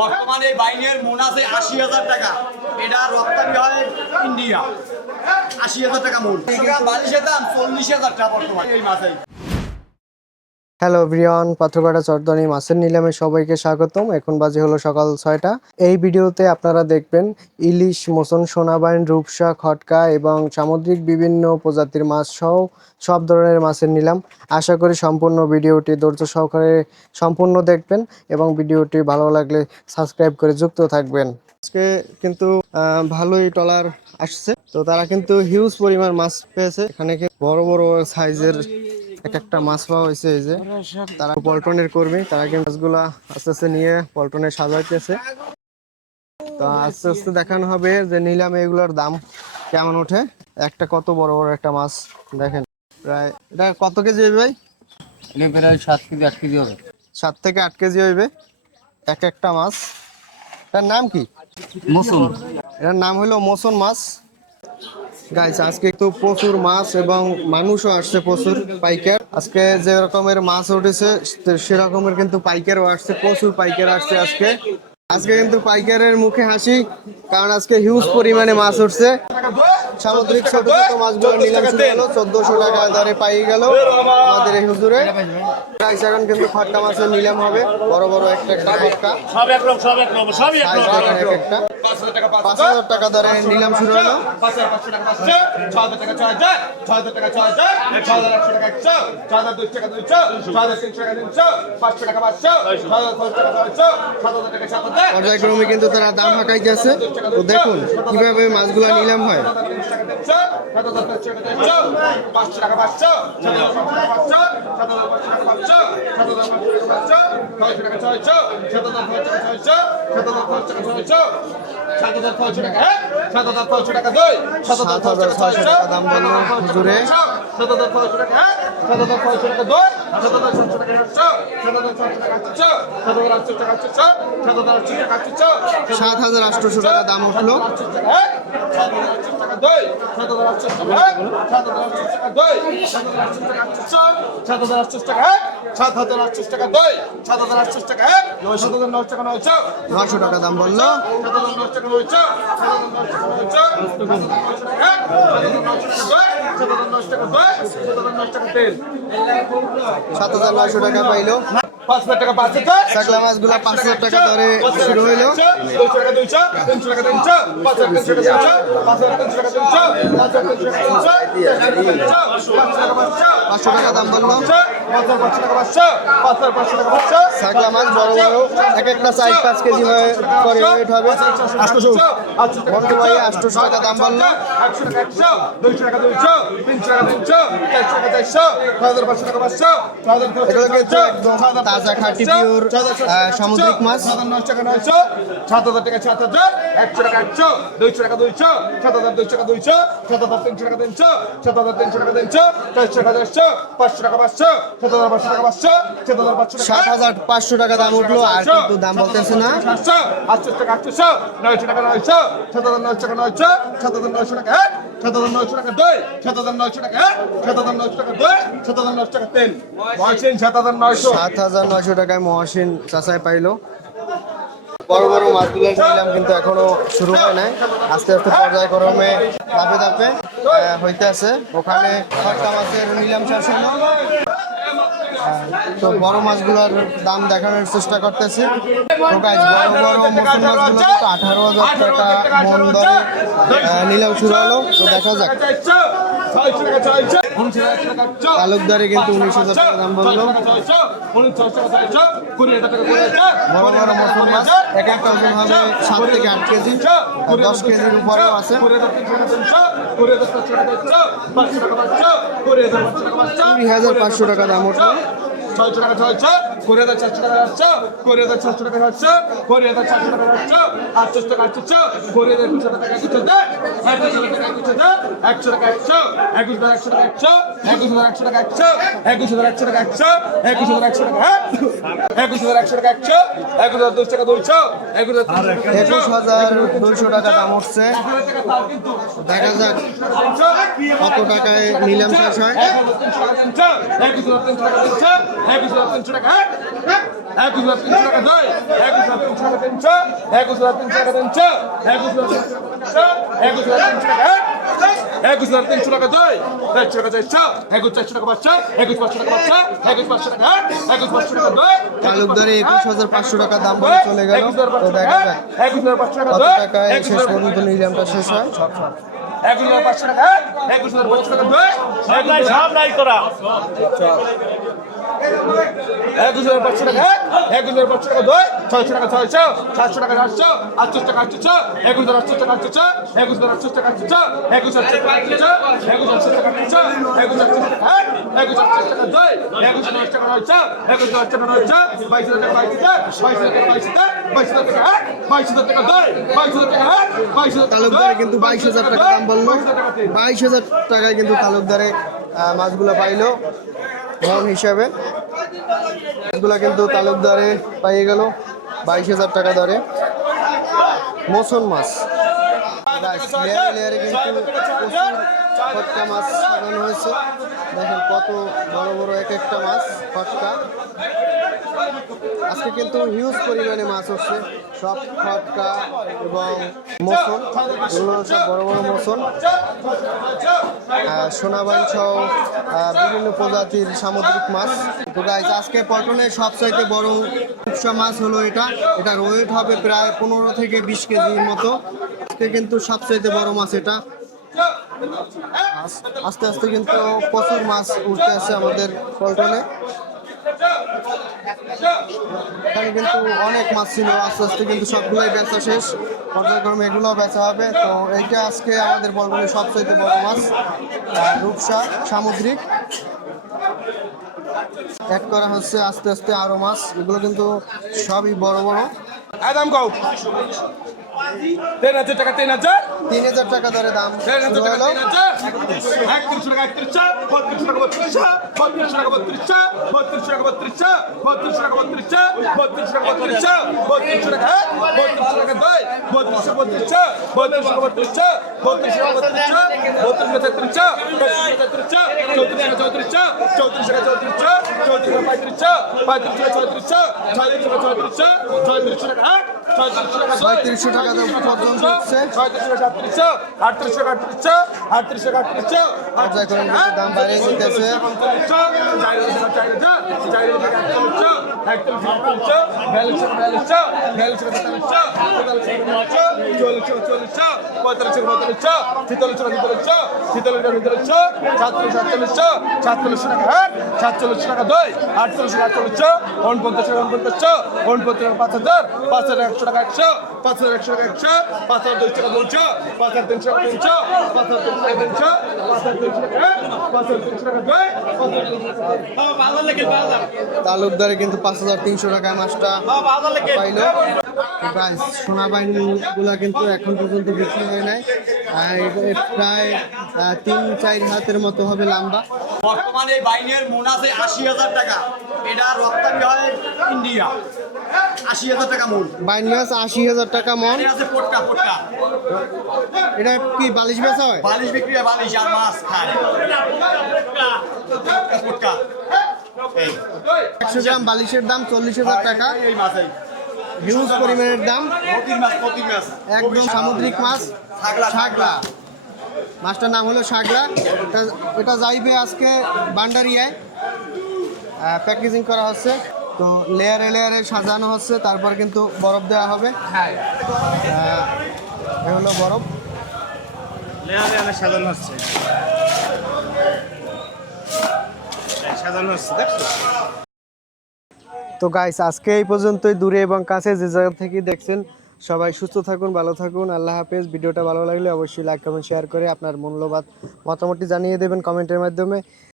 বর্তমানে বাইনের মন আছে আশি হাজার টাকা। এটা রপ্তানি হয় ইন্ডিয়া। আশি হাজার টাকা মন বালিশের দাম চল্লিশ হাজার টাকা বর্তমানে। এই মাসে হ্যালো ব্রিয়ন পাথরঘাটা চরদনি মাছের নিলামে সবাইকে স্বাগতম। এখন বাজে হলো সকাল ছয়টা। এই ভিডিওতে আপনারা দেখবেন ইলিশ, মোসন, সোনাবাইন রূপসা খটকা এবং সামুদ্রিক বিভিন্ন প্রজাতির মাছ সহ সব ধরনের মাছের নিলাম। আশা করি সম্পূর্ণ ভিডিওটি ধৈর্য সহকারে সম্পূর্ণ দেখবেন এবং ভিডিওটি ভালো লাগলে সাবস্ক্রাইব করে যুক্ত থাকবেন। আজকে কিন্তু ভালোই টলার আসছে। তো তারা কিন্তু হিউজ পরিমাণ মাছ পেয়েছে। এখানে বড় বড় সাইজের এক একটা মাছ পাওয়া হয়েছে এই যে। তারা পল্টনের কর্মী তারা কিন্তু মাছগুলা আস্তে আস্তে নিয়ে পল্টনে সাজাইতেছে। তো আস্তে আস্তে দেখানো হবে যে নিলামে এগুলোর দাম কেমন ওঠে। একটা কত বড় বড় একটা মাছ দেখেন। প্রায় এটা কত কেজি হইবে ভাই? এটা প্রায় সাত কেজি আট কেজি হবে। সাত থেকে আট কেজি হইবে এক একটা মাছ। এটার নাম কি? মৌসুম এটার নাম হলো মোসন মাছ। গাইস আজকে তো প্রচুর মাছ এবং মানুষও আসছে প্রচুর পাইকার। আজকে যে রকমের মাছ উঠেছে সেরকমের কিন্তু পাইকারও আসছে প্রচুর পাইকার আসছে আজকে। আজকে কিন্তু পাইকারের মুখে হাসি কারণ আজকে হিউজ পরিমাণে মাছ উঠছে। সামুদ্রিক ছোট ছোট মাছগুলো নিলাম শুরু হলো চোদ্দশো টাকা দরে পাই গেল আমাদের এই হুজুরে। এখন কিন্তু খটকা মাছের নিলাম হবে বড় বড় একটা একটা খটকা। সব এক রকম সব এক রকম সবই এক রকম। এক একটা। পাঁচ হাজার টাকা দরে নিলাম শুরু হলো। পাঁচ হাজার পাঁচশো টাকা ছ হাজার টাকা ছ হাজার ছ হাজার টাকা ছ হাজার ছ হাজার একশো টাকা একশো ছ হাজার টাকা দুইশো ছ হাজার তিনশো টাকা তিনশো পাঁচশো টাকা পাঁচশো ছ হাজার ছশো টাকা ছয়শো সাত হাজার টাকা সাত হাজার। পর্যায়ক্রমে কিন্তু তারা দাম হাঁকাইতেছে। তো দেখুন কীভাবে মাছগুলা নিলাম হয়। পাঁচশো টাকা পাঁচশো সাত হাজার পাঁচশো টাকা পাঁচশো সাত হাজার পাঁচশো টাকা পাঁচশো সাত হাজার পাঁচশো টাকা ছয়শো সাত হাজার ছয়শো সাত হাজার ছয়শো টাকা ছয়শো সাত হাজার ছয়শো টাকা এক সাত হাজার ছয়শো টাকা দুই সাত হাজার সাত হাজার ছয়শো টাকা দাম বলল হুজুরে সাত হাজার ছয়শো টাকা এক সাত হাজার ছয়শো টাকা দুই সাত হাজার ছয়শো টাকা একশো সাত হাজার ছয়শো টাকা আটশো সাত হাজার আটশো টাকা আটশো সাত হাজার আটশো টাকা আটশো সাত হাজার আটশোশো টাকা দাম উঠল সাত হাজার আটশো টাকা দুই সাত হাজার আটশো টাকা এক সাত হাজার নশো টাকা নয়শো দাম বলল সাত হাজার টাকা নয়শো সাত হাজার নশো টাকা নয়শো সাত হাজার নশো টাকা এক নশো টাকা দুই সাত হাজার টাকা দুই সাত হাজার নশো টাকা তিন সাত হাজার নয়শো টাকা পাইলো টাকা মাছগুলা পাঁচ হাজার টাকা দরে শুরু হইল পাঁচশো টাকা দাম বলল পাঁচ হাজার পাঁচশো টাকা পাঁচশো পাঁচ হাজার পাঁচশো টাকা পাঁচশো চাকলা মাছ বড় বড় এক একটা চার পাঁচ কেজি হয়ে করে ওয়েট হবে আটশো বন্ধু ভাই আটশোশো টাকা দাম বলল একশো টাকা একশো দুইশো টাকা দুইশো তিনশো টাকা তিনশো চারশো টাকা চারশো ছয় হাজার পাঁচশো টাকা পাঁচশো ছয় হাজার এগুলো কিন্তু একদম তাজা খাঁটি পিওর সামুদ্রিক মাছ। সাত হাজার নশো টাকা নয়শো সাত হাজার টাকা সাত হাজার একশো টাকা একশো দুইশো টাকা দুইশো সাত হাজার দুইশো টাকা দুইশো সাত হাজার তিনশো টাকা তিনশো সাত হাজার তিনশো টাকা তিনশো চারশো টাকা চারশো পাঁচশো টাকা পাঁচশো সাত হাজার পাঁচশো টাকা পাঁচশো সাত হাজার পাঁচশো টাকা সাত হাজার পাঁচশো টাকা দাম উঠল আর কিন্তু দাম বলতেছে না। সাতশো আটশো টাকা আটশো নয়শো টাকা নয়শো সাত হাজার নয়শো টাকা নয়শো সাত হাজার নয়শো টাকা এক সাত হাজার নয়শো টাকা দুই সাত হাজার নয়শো টাকা এক সাত হাজার নয়শো টাকা দুই সাত হাজার নয়শো টাকা তিন মহাসিন সাত হাজার নয়শো। সাত হাজার নয়শো টাকায় মহাসিন চাচাই পাইলো। বড় বড় মাছগুলো নিলাম কিন্তু এখনও শুরু হয় নাই। আস্তে আস্তে পর্যায়ক্রমে ধাপে ধাপে আহ, হইতে আছে। ওখানে খটকা মাছের নিলাম শেষ হলো তো বড় মাছগুলোর দাম দেখানোর চেষ্টা করতেছি। তো বড় বড় মোটর মাছগুলো কিন্তু আঠারো হাজার টাকা মন দরে নিলাম শুরু হলো। তো দেখা যাক। তালুকদারে কিন্তু উনিশ হাজার টাকা দাম বলল। বড় বড় মাছ, এক একটা ওজন হবে সাত থেকে আট কেজি দশ কেজির উপরেও আছে। কুড়ি হাজার পাঁচশো টাকা দাম উঠল। ছয়শো টাকা ছয়শো কুড়ি হাজার চারশো টাকা চারশো কুড়ি হাজার ছশো টাকা চারশো কুড়ি হাজার চারশো টাকা চারশো আটশো টাকা আটশো কুড়ি হাজার দুশো টাকা একুশ একুশ টাকা একুশ হাজার একশো টাকা একশো একুশ হাজার একশো টাকা একশো একুশ হাজার একশো টাকা একশো একুশ হাজার একশো টাকা একশো একুশ হাজার একশো টাকা একশো একুশ হাজার দুশো টাকা দুইশো একুশ হাজার একুশ হাজার দুইশো টাকা দাম উঠছে দেখা যাক কত টাকায় নিলাম শেষ হয় একুশ হাজার তিনশো টাকা একুশ হাজার তিনশো টাকা তিনশো একুশ টাকা একুশ হাজার তিনশো টাকা দুই হাজার তিনশো টাকা তিনশো একুশ হাজার তিনশো টাকা তিনশো একুশ হাজার তিনশো হাজার তিনশো টাকা এক একুশ হাজার তিনশো টাকা দুই চারশো টাকা চারশো একুশ চারশো টাকা পাঁচশো একুশ পাঁচশো টাকা পাঁচশো একুশ পাঁচশো টাকা একুশ পাঁচশো টাকা দুই তালুকদারে একুশ হাজার পাঁচশো টাকা দাম বলে চলে গেল তো দেখা যাক একুশ হাজার পাঁচশো টাকা কত টাকায় শেষ পর্যন্ত নিলামটা শেষ হয় একুশ হাজার পাঁচশো টাকা এক একুশ হাজার পাঁচশো টাকা দুই সব নাই সব তোরা হাজার পাঁচশো টাকা এক হাজার পাঁচশো টাকা দুই ছয়শো টাকা ছয়শো সাতশো টাকা সাতশো আটশো টাকা আটশো একুশ হাজার আটশো টাকা আটশো একুশ হাজার আটশো টাকা আটশো একুশ হাজার টাকা আটশো একুশ হাজার টাকা আটশো একুশ হাজার টাকা এক একুশ হাজার টাকা দুই একুশ হাজার টাকা নয়শো একুশ হাজার টাকা নয়শো বাইশ হাজার টাকা বাইশ হাজার বাইশ হাজার টাকা বাইশ হাজার টাকা এক বাইশ হাজার টাকা দুই বাইশ হাজার টাকা এক বাইশ হাজার তালুকদারে কিন্তু বাইশ হাজার টাকা দাম বলল বাইশ হাজার টাকায় কিন্তু তালুকদারে মাছগুলো পাইলো মন হিসাবে। এগুলা কিন্তু তালুকদারে পাইয়ে গেল, বাইশ হাজার টাকা দরে। মোসন মাছ। মাছ সাজানো হয়েছে। দেখেন কত বড় বড় এক একটা মাছ, ফটকা। আজকে কিন্তু হিউজ পরিমাণে মাছ হচ্ছে। সব ফটকা এবং মোসন সব বড় বড় মোসন সোনাবাইন সহ বিভিন্ন প্রজাতির সামুদ্রিক মাছ। তো গাইজ আজকে পটনের সবচাইতে বড় উৎসা মাছ হলো এটা। এটা ওয়েট হবে প্রায় পনেরো থেকে বিশ কেজির মতো। আজকে কিন্তু সবচাইতে বড় মাছ এটা। আস্তে আস্তে কিন্তু প্রচুর মাছ উঠতে আছে আমাদের পল্টনে। এখানে কিন্তু অনেক মাছ ছিল, আস্তে আস্তে কিন্তু সবগুলোই বেচা শেষ। পর্যায়ক্রমে এগুলো বেচা হবে। তো এইটা আজকে আমাদের বলবনের সবচেয়ে বড় মাছ, রূপসা সামুদ্রিক। অ্যাড করা হচ্ছে আস্তে আস্তে আরও মাছ। এগুলো কিন্তু সবই বড় বড়। আদাম গাও তিন হাজার টাকা তিন হাজার তিন হাজার টাকা ধরে দাম তিন হাজার টাকা তিন হাজার একত্রিশশো টাকা একত্রিশশো বত্রিশশো টাকা বত্রিশশো বত্রিশশো টাকা বত্রিশশো বত্রিশশো টাকা বত্রিশশো বত্রিশশো টাকা বত্রিশশো বত্রিশশো টাকা বত্রিশশো বত্রিশশো টাকা বত্রিশশো টাকা দুই বত্রিশশো বত্রিশশো বত্রিশশো বত্রিশশো বত্রিশশো বত্রিশশো বত্রিশশো তেত্রিশশো তেত্রিশশো তেত্রিশশো চৌত্রিশশো চৌত্রিশশো চৌত্রিশশো চৌত্রিশশো ছয়ত্রিশশো টাকা পর্যন্ত সাতত্রিশশো আটত্রিশশো আটত্রিশশো আটত্রিশশো আটত্রিশশো দাম বাড়িয়ে দিতেছে সাতচল্লিশ টাকা দুই আটচল্লিশ আটচল্লিশ উনপঞ্চাশ উনপঞ্চাশ উনপঞ্চাশ পাঁচ হাজার পাঁচ হাজার একশো টাকা একশো পাঁচ হাজার একশো টাকা একশো পাঁচ হাজার দুইশো টাকা দুইশো পাঁচ হাজার তিনশো টাকা তিনশো পাঁচ হাজার তিনশো টাকা তিনশো পাঁচ হাজার তিনশো টাকা এক, পাঁচ হাজার তিনশো টাকা দুই টাকা তালুকদারে কিন্তু পাঁচ হাজার তিনশো টাকায় মাছটা পাইলো। সোনা গুলা কিন্তু এখন পর্যন্ত বিক্রি হয় নাই। প্রায় তিন চার হাতের মতো হবে লম্বা। বর্তমানে বাইনের মন আশি হাজার টাকা। এটা রপ্তানি হয় ইন্ডিয়া। আশি হাজার টাকা মন বাইন মাছ আশি হাজার টাকা মন। আছে পটকা পটকা এটা কি বালিশ বেচা হয়? বালিশ বিক্রি হয় বালিশ আর মাছ খায়। পটকা, পটকা এই একশো গ্রাম বালিশের দাম চল্লিশ হাজার টাকা। হিউজ পরিমাণের দাম। একদম সামুদ্রিক মাছ। ছাগলা শাকলা মাছটার নাম হলো শাকলা এটা- এটা যাইবে আজকে বান্ডারিয়ায়। প্যাকেজিং করা হচ্ছে। তো লেয়ারে লেয়ারে সাজানো হচ্ছে। তারপর কিন্তু বরফ দেওয়া হবে। আহ, এ হলো বরফ। লেয়ারে সাজানো হচ্ছে। সাজানো হচ্ছে, দেখছ? তো গাইস আজকে এই পর্যন্তই। দূরে এবং কাছে যে জায়গা থেকে দেখছেন, সবাই সুস্থ থাকুন, ভালো থাকুন, আল্লাহ হাফেজ। ভিডিওটা ভালো লাগলে অবশ্যই লাইক কমেন্ট শেয়ার করে আপনার মূল্যবাদ মতামতটি জানিয়ে দেবেন কমেন্টের মাধ্যমে।